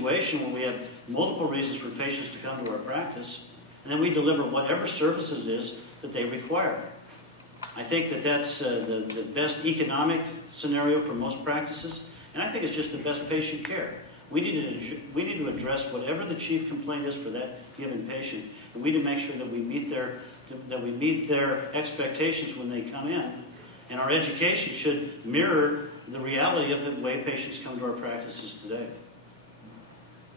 situation where we have multiple reasons for patients to come to our practice, and then we deliver whatever services it is that they require. I think that that's the best economic scenario for most practices, and I think it's just the best patient care. We need to address whatever the chief complaint is for that given patient, and we need to make sure that we meet their expectations when they come in, and our education should mirror the reality of the way patients come to our practices today.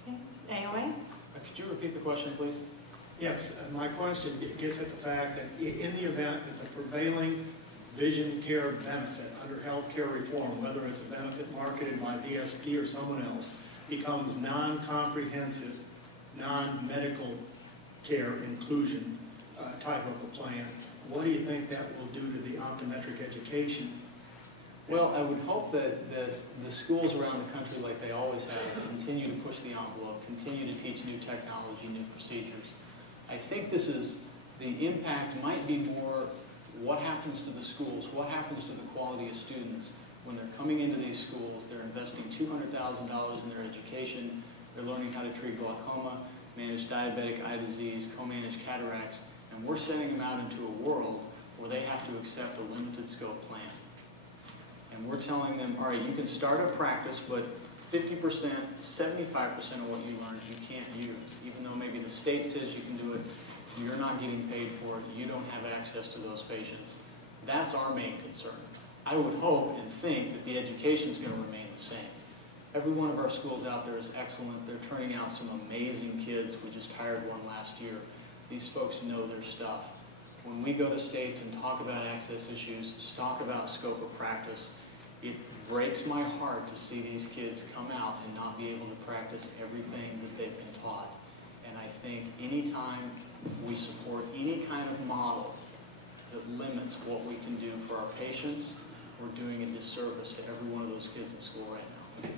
Okay. AOA? Could you repeat the question, please? Yes, my question gets at the fact that in the event that the prevailing vision care benefit under health care reform, whether it's a benefit marketed by VSP or someone else, becomes non-comprehensive, non-medical care inclusion type of a plan, what do you think that will do to the optometric education? Well, I would hope that the schools around the country, like they always have, continue to push the envelope, continue to teach new technology, new procedures. I think the impact might be more what happens to the schools, what happens to the quality of students when they're coming into these schools, they're investing $200,000 in their education, they're learning how to treat glaucoma, manage diabetic eye disease, co-manage cataracts, and we're sending them out into a world where they have to accept a limited scope plan. And we're telling them, all right, you can start a practice, but 50%, 75% of what you learn you can't use. Even though maybe the state says you can do it, you're not getting paid for it, you don't have access to those patients. That's our main concern. I would hope and think that the education is going to remain the same. Every one of our schools out there is excellent. They're turning out some amazing kids. We just hired one last year. These folks know their stuff. When we go to states and talk about access issues, talk about scope of practice, it breaks my heart to see these kids come out and not be able to practice everything that they've been taught. And I think anytime we support any kind of model that limits what we can do for our patients, we're doing a disservice to every one of those kids in school right now.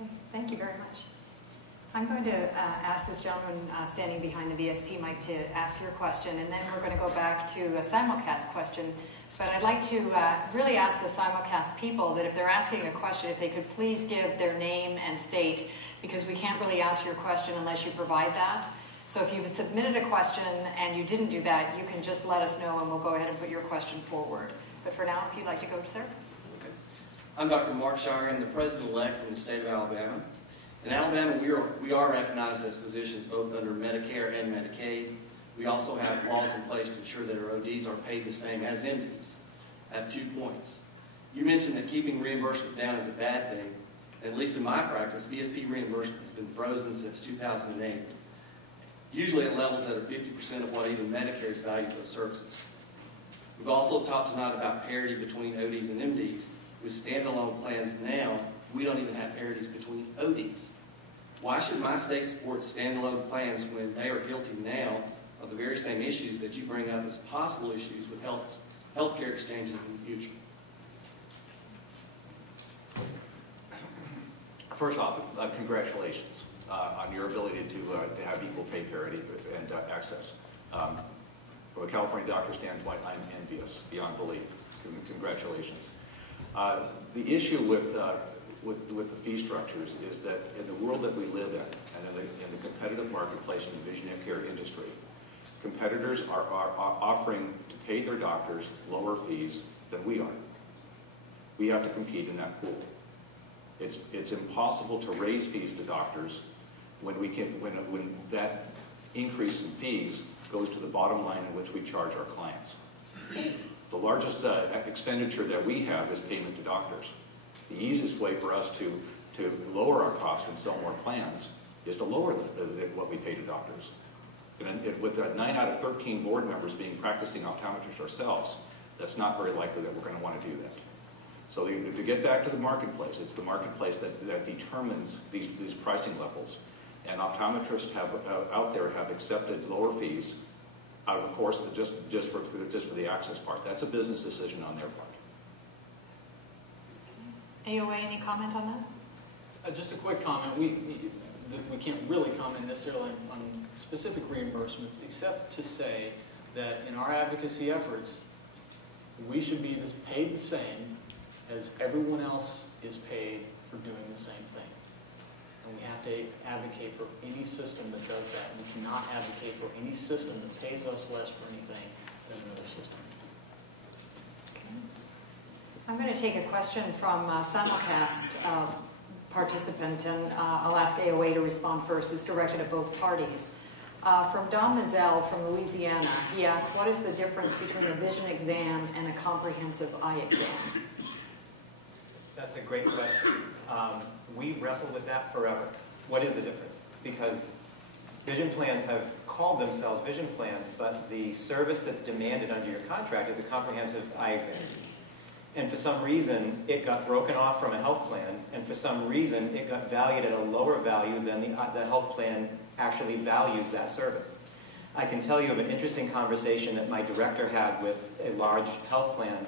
Okay, thank you very much. I'm going to ask this gentleman standing behind the VSP mic to ask your question, and then we're going to go back to a simulcast question. But I'd like to really ask the simulcast people that if they're asking a question, if they could please give their name and state, because we can't really ask your question unless you provide that. So if you've submitted a question and you didn't do that, you can just let us know and we'll go ahead and put your question forward. But for now, if you'd like to go, sir. Okay. I'm Dr. Mark Shire. I'm the president-elect from the state of Alabama. In Alabama, we are recognized as physicians both under Medicare and Medicaid. We also have laws in place to ensure that our ODs are paid the same as MDs. I have 2 points. You mentioned that keeping reimbursement down is a bad thing. At least in my practice, VSP reimbursement has been frozen since 2008. Usually at levels that are 50% of what even Medicare's value those services. We've also talked tonight about parity between ODs and MDs. With standalone plans now, we don't even have parities between ODs. Why should my state support standalone plans when they are guilty now of the very same issues that you bring up as possible issues with healthcare exchanges in the future? First off, congratulations on your ability to have equal pay parity and access. From a California doctor standpoint, I'm envious beyond belief. Congratulations. The issue with the fee structures is that in the world that we live in, and in the competitive marketplace in the vision care industry, competitors are offering to pay their doctors lower fees than we are. We have to compete in that pool. It's impossible to raise fees to doctors when that increase in fees goes to the bottom line in which we charge our clients. The largest expenditure that we have is payment to doctors. The easiest way for us to lower our cost and sell more plans is to lower what we pay to doctors. And with 9 out of 13 board members being practicing optometrists ourselves, that's not very likely that we're going to want to do that. So to get back to the marketplace, it's the marketplace that determines these pricing levels. And optometrists out there have accepted lower fees, of course, just for the access part. That's a business decision on their part. AOA, any comment on that? Just a quick comment. We can't really comment necessarily on specific reimbursements, except to say that in our advocacy efforts, we should be paid the same as everyone else is paid for doing the same thing. and we have to advocate for any system that does that. We cannot advocate for any system that pays us less for anything than another system. I'm going to take a question from a simulcast participant, and I'll ask AOA to respond first. It's directed at both parties. From Don Mazel from Louisiana, he asked, what is the difference between a vision exam and a comprehensive eye exam? That's a great question. We've wrestled with that forever. What is the difference? Because vision plans have called themselves vision plans, but the service that's demanded under your contract is a comprehensive eye exam. And for some reason, it got broken off from a health plan, and for some reason, it got valued at a lower value than the health plan actually values that service. I can tell you of an interesting conversation that my director had with a large health plan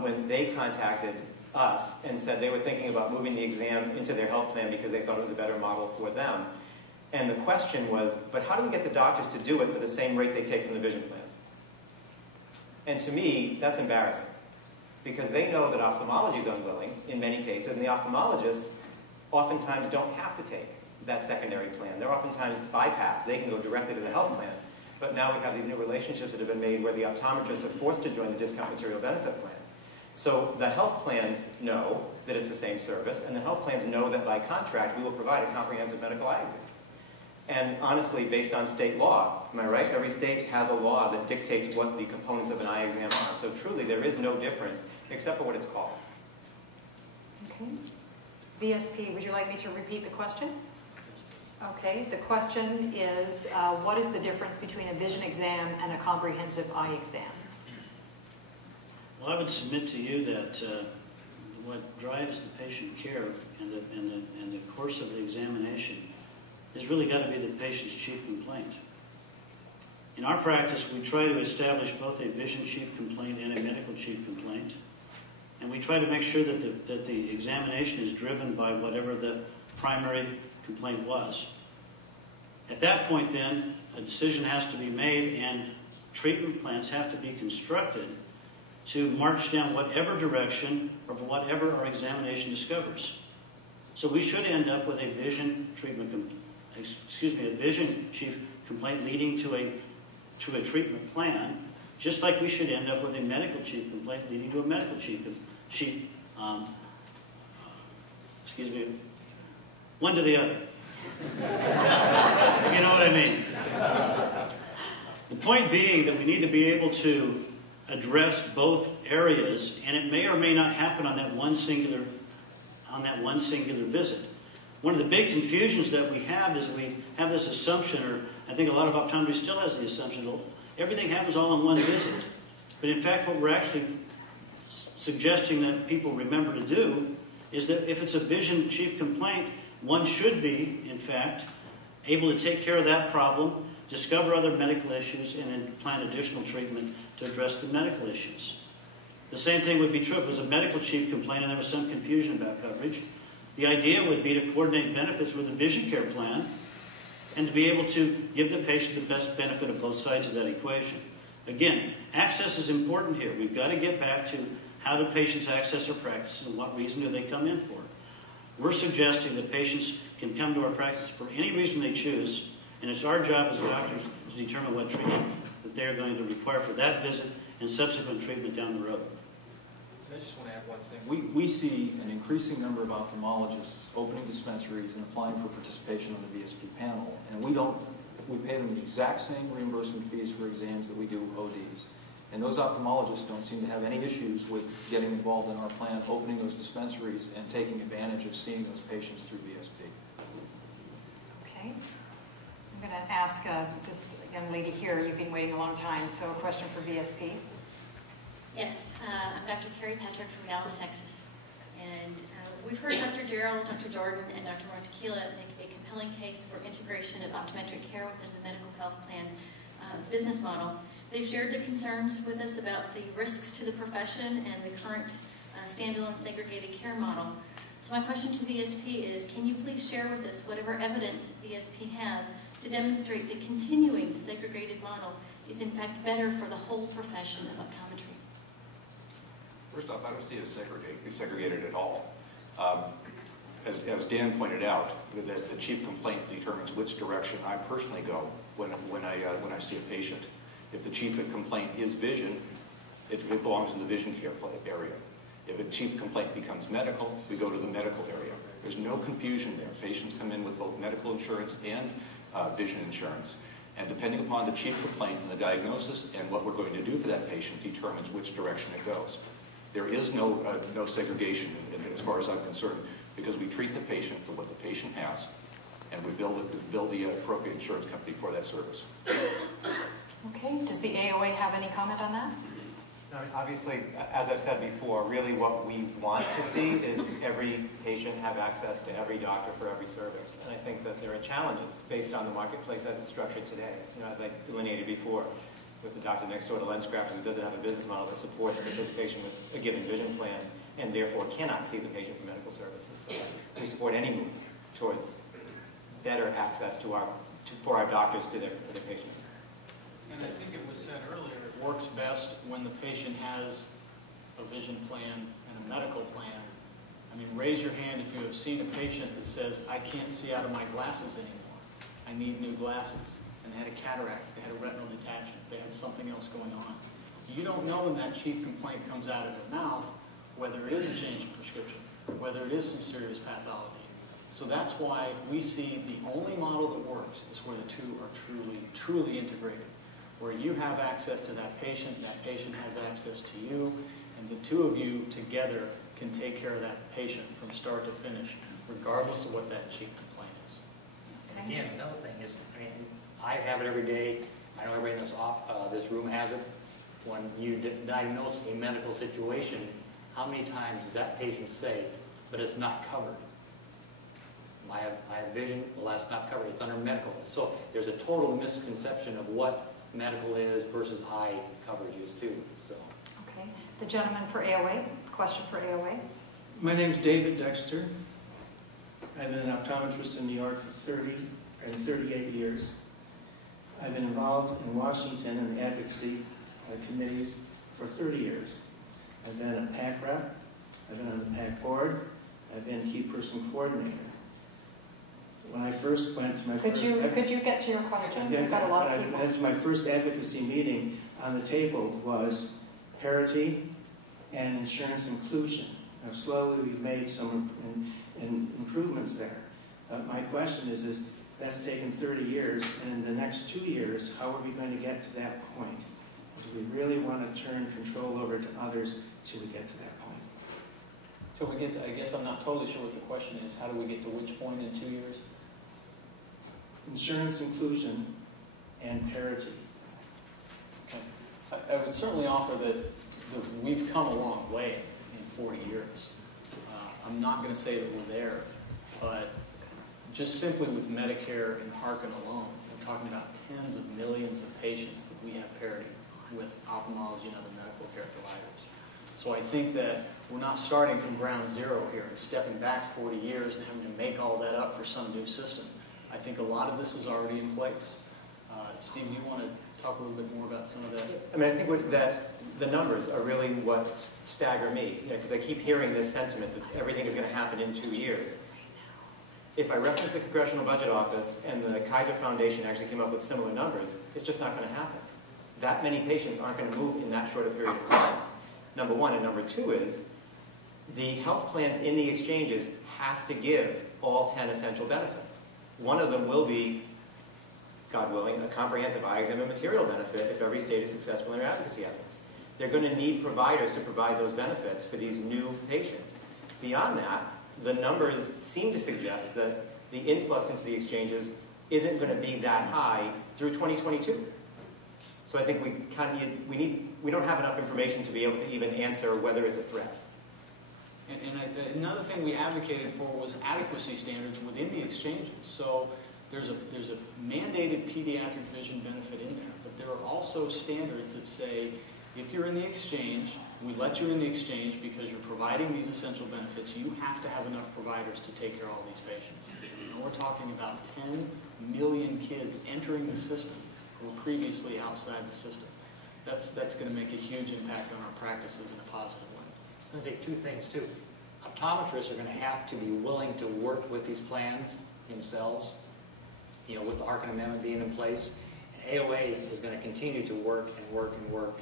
when they contacted us and said they were thinking about moving the exam into their health plan because they thought it was a better model for them. And the question was, but how do we get the doctors to do it for the same rate they take from the vision plans? And to me, that's embarrassing, because they know that ophthalmology is unwilling in many cases, and the ophthalmologists oftentimes don't have to take that secondary plan. They're oftentimes bypassed. They can go directly to the health plan. But now we have these new relationships that have been made where the optometrists are forced to join the discount material benefit plan. So the health plans know that it's the same service, and the health plans know that by contract we will provide a comprehensive medical eye exam. And honestly, based on state law, am I right? Every state has a law that dictates what the components of an eye exam are. So truly, there is no difference except for what it's called. Okay. VSP, would you like me to repeat the question? Okay, the question is, what is the difference between a vision exam and a comprehensive eye exam? Well, I would submit to you that what drives the patient care and the course of the examination has really got to be the patient's chief complaint. In our practice, we try to establish both a vision chief complaint and a medical chief complaint. And we try to make sure that the examination is driven by whatever the primary complaint was. At that point, then, a decision has to be made and treatment plans have to be constructed to march down whatever direction or whatever our examination discovers. So we should end up with a vision a vision chief complaint leading to a treatment plan, just like we should end up with a medical chief complaint leading to a medical chief one to the other. You know what I mean? The point being that we need to be able to address both areas, and it may or may not happen on that one singular visit. One of the big confusions that we have is we have this assumption, or I think a lot of optometry still has the assumption, that everything happens all in one visit. But in fact, what we're actually suggesting that people remember to do is that if it's a vision chief complaint, one should be, in fact, able to take care of that problem, discover other medical issues, and then plan additional treatment to address the medical issues. The same thing would be true if it was a medical chief complaint and there was some confusion about coverage. The idea would be to coordinate benefits with the vision care plan and to be able to give the patient the best benefit of both sides of that equation. Again, access is important here. We've got to get back to how do patients access our practices and what reason do they come in for. We're suggesting that patients can come to our practice for any reason they choose, and it's our job as doctors to determine what treatment that they're going to require for that visit and subsequent treatment down the road. I just want to add one thing. We see an increasing number of ophthalmologists opening dispensaries and applying for participation on the VSP panel, and we pay them the exact same reimbursement fees for exams that we do ODs. And those ophthalmologists don't seem to have any issues with getting involved in our plan, opening those dispensaries, and taking advantage of seeing those patients through VSP. Okay. I'm going to ask this young lady here. You've been waiting a long time, so a question for VSP. Yes, I'm Dr. Carrie Patrick from Dallas, Texas. And we've heard Dr. Gerald, Dr. Jordan, and Dr. Montequila make a compelling case for integration of optometric care within the medical health plan business model. They've shared their concerns with us about the risks to the profession and the current standalone segregated care model. So my question to VSP is, can you please share with us whatever evidence VSP has to demonstrate that continuing the segregated model is in fact better for the whole profession of optometry? First off, I don't see it as segregated at all. as Dan pointed out, the chief complaint determines which direction I personally go when I see a patient. If the chief complaint is vision, it belongs in the vision care area. If a chief complaint becomes medical, we go to the medical area. There's no confusion there. Patients come in with both medical insurance and vision insurance. And depending upon the chief complaint and the diagnosis and what we're going to do for that patient determines which direction it goes. There is no segregation as far as I'm concerned, because we treat the patient for what the patient has, and we bill the appropriate insurance company for that service. Okay, does the AOA have any comment on that? No, obviously, as I've said before, really what we want to see is every patient have access to every doctor for every service. And I think that there are challenges based on the marketplace as it's structured today. As I delineated before, with the doctor next door to LensCrafters who doesn't have a business model that supports participation with a given vision plan and therefore cannot see the patient for medical services. So we support any move towards better access for our doctors to their patients. And I think it was said earlier, it works best when the patient has a vision plan and a medical plan. I mean, raise your hand if you have seen a patient that says, I can't see out of my glasses anymore. I need new glasses. And they had a cataract, they had a retinal detachment, they had something else going on. You don't know when that chief complaint comes out of their mouth whether it is a change in prescription, whether it is some serious pathology. So that's why we see the only model that works is where the two are truly integrated, where you have access to that patient has access to you, and the two of you together can take care of that patient from start to finish, regardless of what that chief complaint is. And again, another thing is, I have it every day. I know everybody in this room has it. When you diagnose a medical situation, how many times does that patient say, but it's not covered? I have vision, well, that's not covered. It's under medical. So there's a total misconception of what medical is versus eye coverage is too. So. Okay. The gentleman for AOA, question for AOA. My name's David Dexter. I've been an optometrist in New York for 38 years. I've been involved in Washington in the advocacy committees for 30 years. I've been a PAC rep, I've been on the PAC board, I've been key person coordinator. When I first went to my Could you get to your question? We've got a lot of people. When I went to my first advocacy meeting, on the table was parity and insurance inclusion. Now, slowly we've made some improvements there. My question is that's taken 30 years, and in the next 2 years, how are we going to get to that point? Do we really want to turn control over to others till we get to that point? So we get to, I guess I'm not totally sure what the question is. How do we get to which point in 2 years? Insurance inclusion and parity. Okay. I would certainly offer that we've come a long way in 40 years. I'm not going to say that we're there, but just simply with Medicare and Harkin alone, we're talking about tens of millions of patients that we have parity with ophthalmology and other medical care providers. So I think that we're not starting from ground zero here and stepping back 40 years and having to make all that up for some new system. I think a lot of this is already in place. Steve, do you want to talk a little bit more about some of that? I think that the numbers are really what stagger me, because I keep hearing this sentiment that everything is going to happen in 2 years. If I reference the Congressional Budget Office and the Kaiser Foundation actually came up with similar numbers, it's just not going to happen. That many patients aren't going to move in that short a period of time, number one. And number two is the health plans in the exchanges have to give all 10 essential benefits. One of them will be, God willing, a comprehensive eye exam and material benefit if every state is successful in their advocacy efforts. They're going to need providers to provide those benefits for these new patients. Beyond that, the numbers seem to suggest that the influx into the exchanges isn't going to be that high through 2022. So I think we don't have enough information to be able to even answer whether it's a threat. And another thing we advocated for was adequacy standards within the exchanges. So there's a mandated pediatric vision benefit in there, but there are also standards that say if you're in the exchange, we let you in the exchange because you're providing these essential benefits, you have to have enough providers to take care of all these patients. And we're talking about 10 million kids entering the system who were previously outside the system. That's going to make a huge impact on our practices in a positive way. It's going to take two things, too. optometrists are going to have to be willing to work with these plans themselves, you know, with the Harkin Amendment being in place. AOA is going to continue to work and work and work,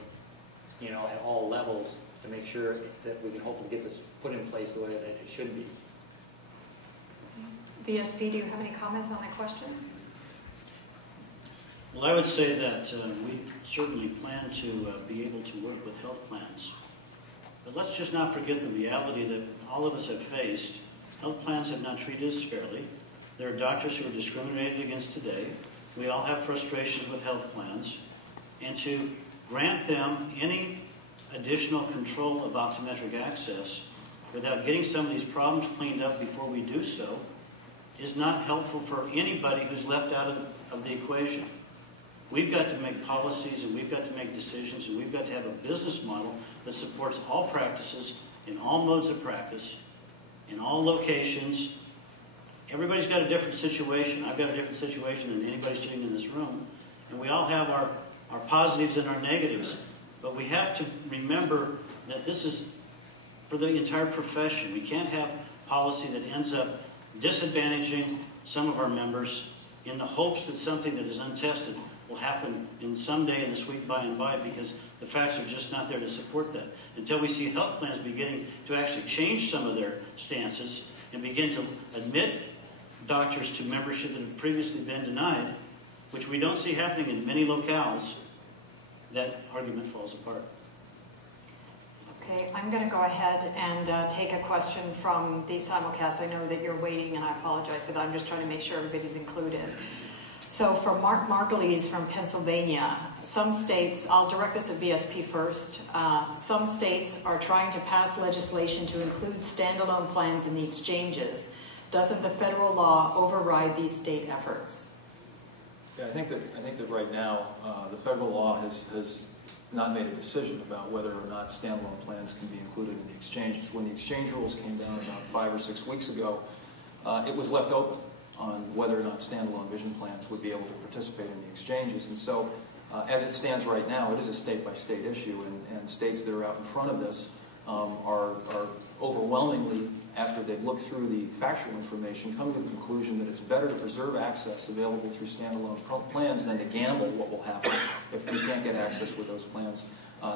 you know, at all levels to make sure that we can hopefully get this put in place the way that it should be. VSP, do you have any comments on my question? Well, I would say that we certainly plan to be able to work with health plans. But let's just not forget the reality that all of us have faced. Health plans have not treated us fairly. There are doctors who are discriminated against today. We all have frustrations with health plans. And to grant them any additional control of optometric access without getting some of these problems cleaned up before we do so is not helpful for anybody who's left out of the equation. We've got to make policies, and we've got to make decisions, and we've got to have a business model that supports all practices in all modes of practice, in all locations. Everybody's got a different situation. I've got a different situation than anybody sitting in this room. And we all have our positives and our negatives. But we have to remember that this is for the entire profession. We can't have policy that ends up disadvantaging some of our members in the hopes that something that is untested will happen in someday in the sweet by and by, because the facts are just not there to support that. Until we see health plans beginning to actually change some of their stances and begin to admit doctors to membership that have previously been denied, which we don't see happening in many locales, that argument falls apart. Okay, I'm going to go ahead and take a question from the simulcast. I know that you're waiting, and I apologize for that. I'm just trying to make sure everybody's included. So from Mark Margulies from Pennsylvania, some states, I'll direct this at VSP first, some states are trying to pass legislation to include standalone plans in the exchanges. Doesn't the federal law override these state efforts? Yeah, I think that right now the federal law has not made a decision about whether or not standalone plans can be included in the exchanges. When the exchange rules came down about 5 or 6 weeks ago, it was left open on whether or not standalone vision plans would be able to participate in the exchanges. And so, as it stands right now, it is a state-by-state issue, and states that are out in front of this are overwhelmingly, after they've looked through the factual information, come to the conclusion that it's better to preserve access available through standalone plans than to gamble what will happen if we can't get access with those plans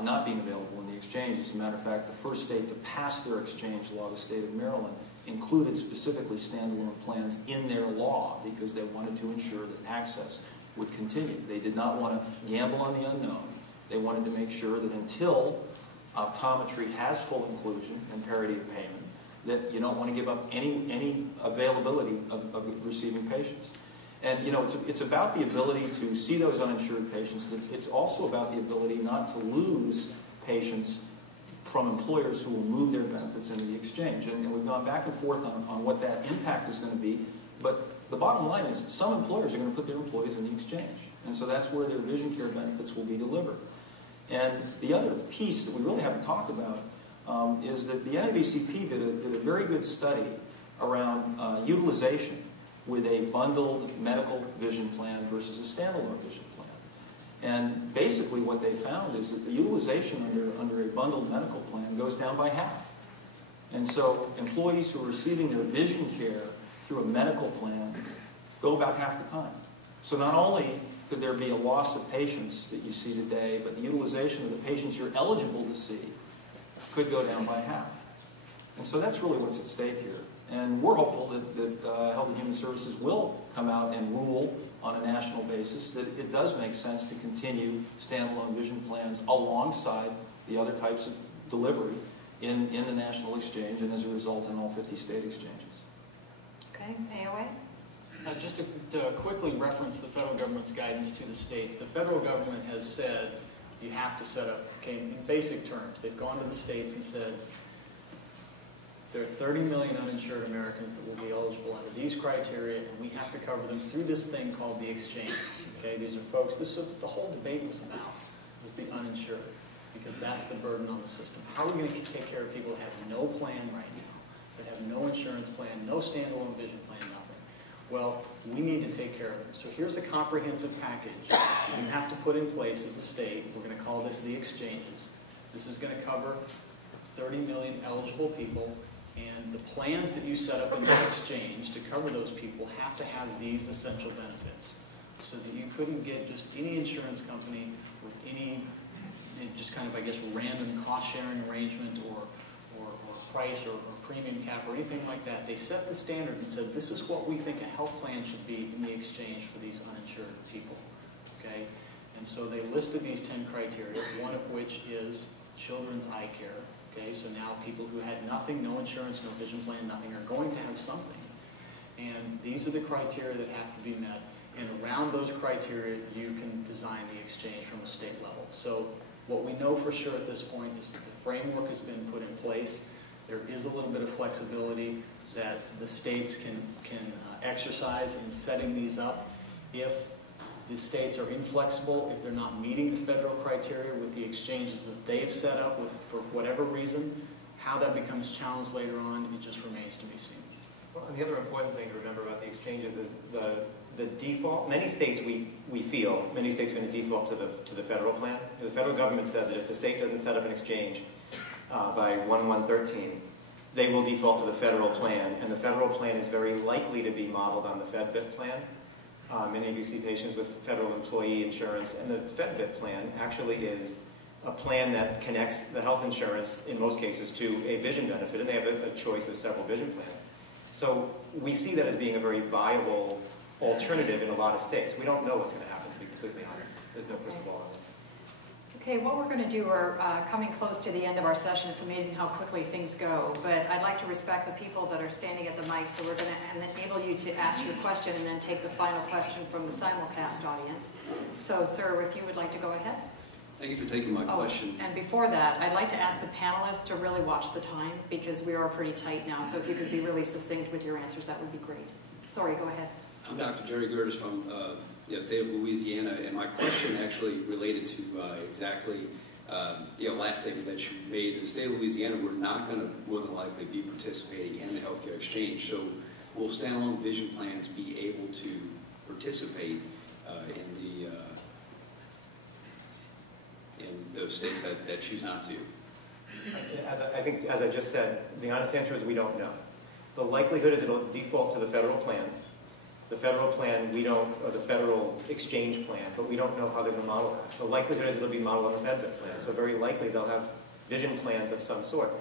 not being available in the exchange. As a matter of fact, the first state to pass their exchange law, the state of Maryland, included specifically standalone plans in their law because they wanted to ensure that access would continue. They did not want to gamble on the unknown. They wanted to make sure that until optometry has full inclusion and parity of payment, that you don't want to give up any availability of receiving patients. And you know, it's about the ability to see those uninsured patients. It's also about the ability not to lose patients from employers who will move their benefits into the exchange. And we've gone back and forth on what that impact is going to be. But the bottom line is some employers are going to put their employees in the exchange. And so that's where their vision care benefits will be delivered. And the other piece that we really haven't talked about is that the NABCP did a very good study around utilization with a bundled medical vision plan versus a standalone vision plan. And basically what they found is that the utilization under a bundled medical plan goes down by half. And so employees who are receiving their vision care through a medical plan go about half the time. So not only could there be a loss of patients that you see today, but the utilization of the patients you're eligible to see could go down by half. And so that's really what's at stake here. And we're hopeful that Health and Human Services will come out and rule on a national basis that it does make sense to continue standalone vision plans alongside the other types of delivery in the national exchange and as a result in all 50 state exchanges. Okay, AOA? Just to quickly reference the federal government's guidance to the states, the federal government has said you have to set up, okay, in basic terms, they've gone to the states and said there are 30 million uninsured Americans that will be eligible under these criteria, and we have to cover them through this thing called the exchange. Okay, these are folks, this is what the whole debate was about, was the uninsured, because that's the burden on the system. How are we going to take care of people that have no plan right now, that have no insurance plan, no standalone vision plan, nothing? Well, we need to take care of them. So here's a comprehensive package you have to put in place as a state. We're going to call this the exchanges. This is going to cover 30 million eligible people And the plans that you set up in the exchange to cover those people have to have these essential benefits, so that you couldn't get just any insurance company with any just kind of, I guess, random cost-sharing arrangement or price or premium cap or anything like that. They set the standard and said, this is what we think a health plan should be in the exchange for these uninsured people, okay? And so they listed these 10 criteria, one of which is children's eye care, okay? So now people who had nothing, no insurance, no vision plan, nothing, are going to have something. And these are the criteria that have to be met. And around those criteria, you can design the exchange from a state level. So what we know for sure at this point is that the framework has been put in place. There is a little bit of flexibility that the states can exercise in setting these up. If the states are inflexible, if they're not meeting the federal criteria with the exchanges that they've set up for whatever reason, how that becomes challenged later on, it just remains to be seen. Well, and the other important thing to remember about the exchanges is the default. Many states many states are going to default to the federal plan. The federal government said that if the state doesn't set up an exchange by 1/1/13, they will default to the federal plan, and the federal plan is very likely to be modeled on the FedVIP plan. Many of you see patients with federal employee insurance, and the FedVIP plan actually is a plan that connects the health insurance, in most cases, to a vision benefit, and they have a choice of several vision plans. So we see that as being a very viable alternative in a lot of states. We don't know what's going to happen, to be completely honest. There's no crystal ball on it. Okay, what we're going to do, we're coming close to the end of our session. It's amazing how quickly things go, but I'd like to respect the people that are standing at the mic, so we're going to enable you to ask your question and then take the final question from the simulcast audience. So, sir, if you would like to go ahead. Thank you for taking my question. And before that, I'd like to ask the panelists to really watch the time, because we are pretty tight now, so if you could be really succinct with your answers, that would be great. Sorry, go ahead. I'm Dr. Jerry Gerdes from the state of Louisiana, and my question actually related to exactly last statement that you made. In the state of Louisiana, we're not going to more than likely be participating in the healthcare exchange. So will standalone vision plans be able to participate in those states that choose not to? I think, as I just said, the honest answer is we don't know. The likelihood is it'll default to the federal plan. The federal plan, or the federal exchange plan, but we don't know how they're going to model that. The likelihood is it'll be modeled on the FedVIP plan, so very likely they'll have vision plans of some sort.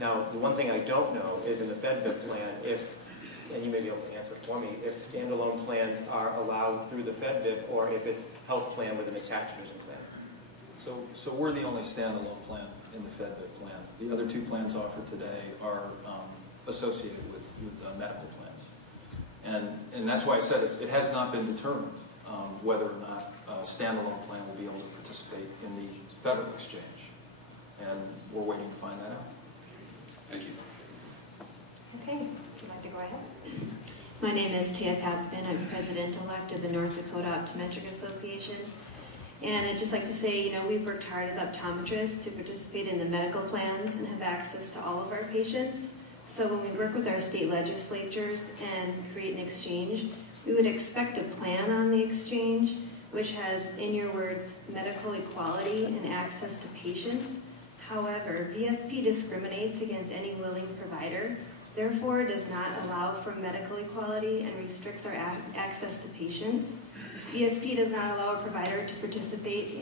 Now, the one thing I don't know is in the FedVIP plan, and you may be able to answer for me, if standalone plans are allowed through the FedVIP, or if it's health plan with an attached vision plan. So we're the only standalone plan in the FedVIP plan. The other two plans offered today are associated with medical plans. And that's why I said it has not been determined whether or not a standalone plan will be able to participate in the federal exchange. And we're waiting to find that out. Thank you. Okay, would you like to go ahead? My name is Tia Patzman. I'm president-elect of the North Dakota Optometric Association. And I'd just like to say, we've worked hard as optometrists to participate in the medical plans and have access to all of our patients. So when we work with our state legislatures and create an exchange, we would expect a plan on the exchange which has, in your words, medical equality and access to patients. However, VSP discriminates against any willing provider, therefore does not allow for medical equality and restricts our access to patients. VSP does not allow a provider to participate in